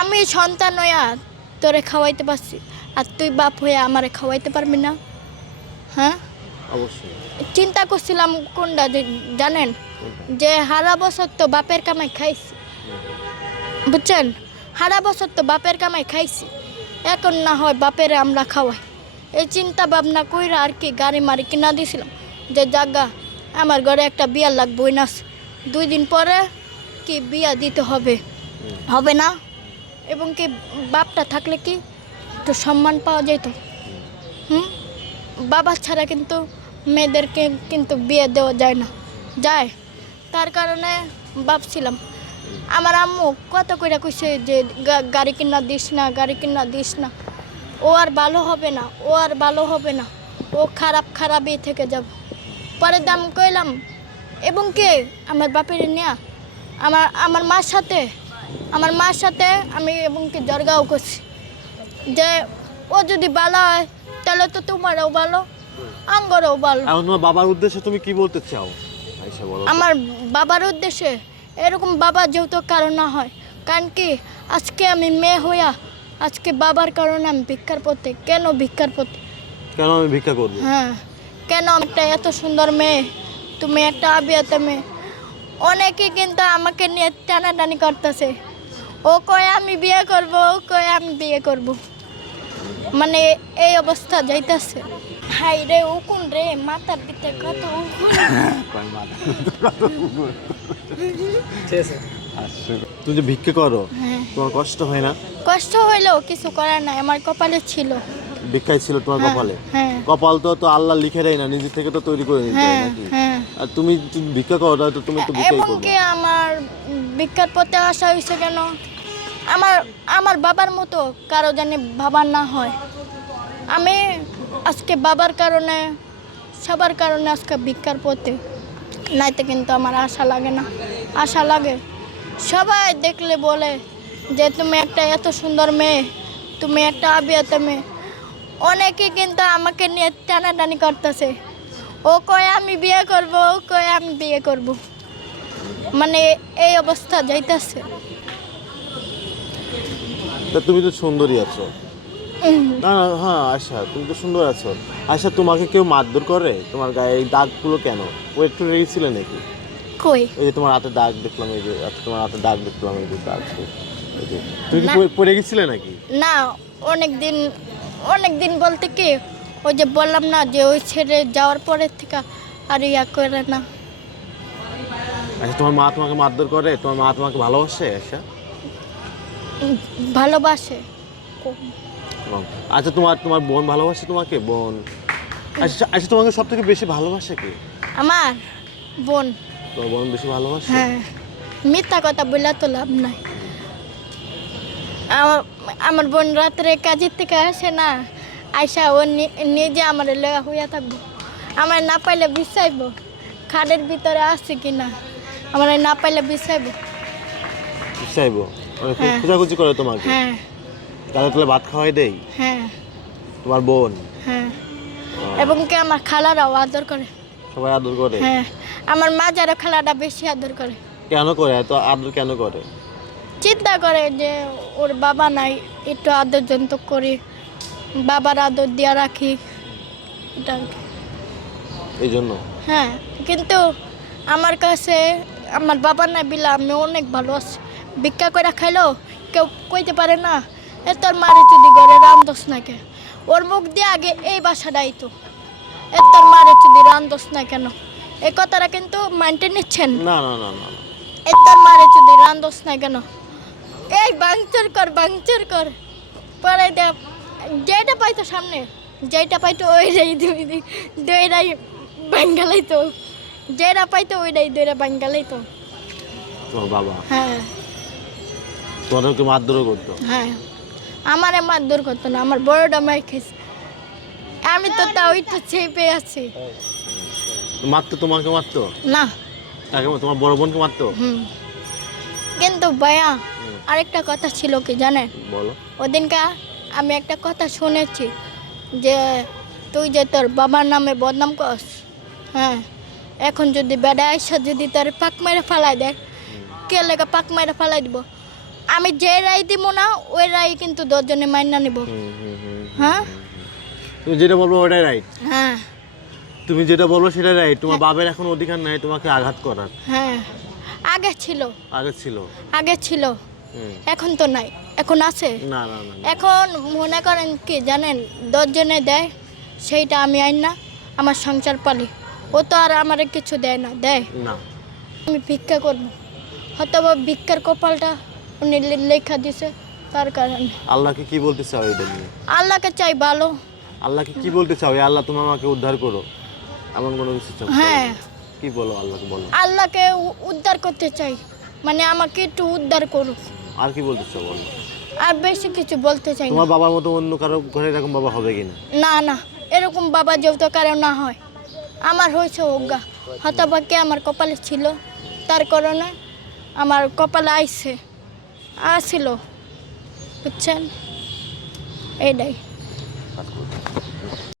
আমি সন্তান হইয়া তোরে খাওয়াইতে পারছি আর তুই বাপ হয়ে আমারে খাওয়াইতে পারবি না। হ্যাঁ? অবশ্যই। চিন্তা করছিলাম কোনটা জানেন? যে হারা বছর তো বাপের কামাই খাইছি। বুঝছেন? হারা বছর তো বাপের কামাই খাইছি। এখন না হয় বাপের আমরা খাওয়াই। এই চিন্তা ভাবনা কইরা আর কি গাড়ি মারি কিনা দিয়েছিলাম যে জাগা আমার ঘরে একটা বিয়া লাগবে না। দুই দিন পরে কি বিয়া দিতে হবে? হবে না? এবং কি বাপটা থাকলে কি একটু সম্মান পাওয়া যেত হুম? বাবা ছাড়া কিন্তু মেয়েদেরকে কিন্তু বিয়ে দেওয়া যায় না। যায়। তার কারণে ভাবছিলাম আমার আম্মু কত করে কইছে যে গাড়ি কিনা দিস না, গাড়ি কিনা দিস না। ও আর ভালো হবে না, ও আর ভালো হবে না। ও খারাপ খারাপই থেকে যাব। পরে দাম কইলাম, এবং কে? আমার বাপের নেয়া? আমার আমার মার সাথে? আমার মার সাথে আমি এবং কি জর্গাও করছি। যে ও যদি ভালো হয় তাহলে তো তোমারও ভালো আঙ্গরও ভালো। এখন তোমার বাবার উদ্দেশ্যে তুমি কি বলতে চাও? আইসা বলো আমার বাবার উদ্দেশ্যে এরকম বাবা যেহেতু কারণ না হয় কারণ কি আজকে আমি মেয়ে হইয়া আজকে বাবার কারণে আমি ভিক্ষার পথে কেন ভিক্ষার পথে? কেন আমি ভিক্ষা করব? হ্যাঁ কেন আমি একটা এত সুন্দর মেয়ে তুমি একটা আবিয়াতে মেয়ে অনেকে কিন্তু আমাকে নিয়ে টানাটানি করতেছে। ও কয় আমি বিয়ে করব ও কয় আমি বিয়ে করব। মানে এই অবস্থা যাইতেছে। হাই রে উকুন রে মাথার পিঠে কত তুমি যে ভিক্ষা করো হ্যাঁ। তোমার কষ্ট হয় না? কষ্ট হইলেও কিছু করার নাই আমার কপালে ছিল। ভিক্ষাই ছিল তোমার হ্যাঁ, কপালে? হ্যাঁ। কপাল তো তো আল্লাহ লিখে দেয় না নিজে থেকে তো তৈরি করে নিতে নাকি? হ্যাঁ। আর তুমি ভিক্ষা করো, তাহলে তো তুমি তো ভিক্ষাই কি আমার বিখ্যাত পথে আসা হয়েছে কেন? আমার আমার বাবার মতো কারও জানি বাবার না হয়। আমি আজকে বাবার কারণে, সবার কারণে আজকে ভিক্ষার পথে। নাইতে কিন্তু আমার আশা লাগে না। আশা লাগে। সবাই দেখলে বলে যে তুমি একটা এত সুন্দর মেয়ে, তুমি একটা আবিয়াতে মেয়ে। অনেকে কিন্তু আমাকে নিয়ে টানাটানি করতেছে। ও কয় আমি বিয়ে করব ও কয় আমি বিয়ে করব। মানে এই অবস্থা যাইতেছে। তা তুমি তো সুন্দরী আছো। না না হ্যাঁ আশা তুমি তো সুন্দর আছো। আশা তোমাকে কেউ মারধর করে? তোমার গায়ে এই দাগগুলো কেন? ও একটু রেগেছিলে নাকি? কই? এই যে তোমার হাতে দাগ দেখলাম এই যে আচ্ছা, তোমার হাতে দাগ দেখলাম এই যে দাগ তুমি কি পড়ে গেছিলে নাকি? না অনেক দিন অনেক দিন বলতে কি ওই যে বললাম না যে ওই ছেড়ে যাওয়ার পরের থেকে আর ইয়া করে না। আচ্ছা তোমার মা তোমাকে মারধর করে? তোমার মা তোমাকে ভালোবাসে আশা ভালোবাসে। আচ্ছা তোমার তোমার বোন ভালোবাসে তোমাকে? বোন। আচ্ছা আচ্ছা তোমাকে সব থেকে বেশি ভালোবাসে কি? আমার বোন। তোমার বোন বেশি ভালোবাসে? হ্যাঁ। মিথ্যা কথা বললে তো লাভ নাই। আমার আমার বোন রাত্রে কাজের থেকে আসে না। আইসা ও নিজে আমার লয়া হইয়া থাকব। আমার না পাইলে বিচাইব খাটের ভিতরে আছে কি না? আমার না পাইলে বিচাইব চাইব মানে হ্যাঁ। খোঁজাখুঁজি করে তোমাকে? হ্যাঁ। তাহলে তাহলে ভাত খাওয়াই দেই? হ্যাঁ। তোমার বোন? হ্যাঁ। এবং কি আমার খালারাও আদর করে। সবাই আদর করে? হ্যাঁ। আমার মাজারও খালাটা বেশি আদর করে। কেন করে? এত আদর কেন করে? চিন্তা করে যে ওর বাবা নাই একটু আদর যন্ত করি। বাবার আদর দিয়া রাখি। এটা এই জন্য? হ্যাঁ কিন্তু আমার কাছে আমার বাবা না বিলা আমি অনেক ভালো আছি। ভিক্ষা করে খাইলো কেউ কইতে পারে না এ তোর মারে যদি ঘরে রান্ধস না কে ওর মুখ দিয়ে আগে এই বাসাটাই তো এ তোর মারে যদি রান্ধস না কেন? এই কথাটা কিন্তু মাইন্টে নিচ্ছেন? না না না না। এ তোর মারে যদি রান্ধস না কেন? এই বাংচর কর বাংচর কর। পরে দে যেটা পাইতো সামনে যেটা পাইতো ওইটাই দিবি দি দইরাই বাঙ্গালাই তো যেটা পাইতো ওইটাই দইরা বাঙ্গালাই তো তোমার বাবা? হ্যাঁ। তোমাদেরকে মারধরও করতো? হ্যাঁ। আমার মার দূর করতো না আমার বড়টা মাই খেয়েছে। আমি তো তা তাও একটু চেপে আছি। মারতো তোমাকে মারতো? না। তাকে তোমার বড় বোনকে মারতো? হুম। কিন্তু ভাইয়া আরেকটা কথা ছিল কি জানেন? বলো। ওদিনকা আমি একটা কথা শুনেছি যে তুই যে তোর বাবার নামে বদনাম করস হ্যাঁ এখন যদি বেড়া আইসা যদি তোর পাক মেরে ফেলাই দেয় কে লেগে পাক মেরে ফেলাই দিব? আমি যে রায় দিব না ওই রায় কিন্তু দশজনে মাইনা নিব। হ্যাঁ? তুমি যেটা বলব ওটাই রাইট হ্যাঁ। তুমি যেটা বলব সেটা রাইট তোমার বাবার এখন অধিকার নাই তোমাকে আঘাত করার। হ্যাঁ। আগে ছিল। আগে ছিল। আগে ছিল। এখন তো নাই এখন আছে। না না না না। এখন মনে করেন কি জানেন দশজনে দেয় সেইটা আমি আইন না আমার সংসার পালি। ও তো আর আমার কিছু দেয় না দেয়। না। আমি ভিক্ষা করব। হয়তো ভিক্ষার কপালটা উনি লেখা দিছে তার কারণে। আল্লাহকে কি বলতে চাও এটা নিয়ে? আল্লাহকে চাই ভালো। আল্লাহকে কি বলতে চাও? আল্লাহ তুমি আমাকে উদ্ধার করো। এমন কোনো কিছু চাও? হ্যাঁ। কি বলো আল্লাহকে বলো? আল্লাহকে উদ্ধার করতে চাই। মানে আমাকে একটু উদ্ধার করুক। আর কি বলতে চাও বলো? আর বেশি কিছু বলতে চাই না। তোমার বাবার মতো অন্য কারও ঘরে এরকম বাবা হবে কিনা না? না এরকম বাবা যেহেতু কারও না হয়। আমার হয়েছে অজ্ঞা। হতবাকে আমার কপালে ছিল তার কারণে আমার কপালে আইছে। আসিল বুঝছেন? এইটাই।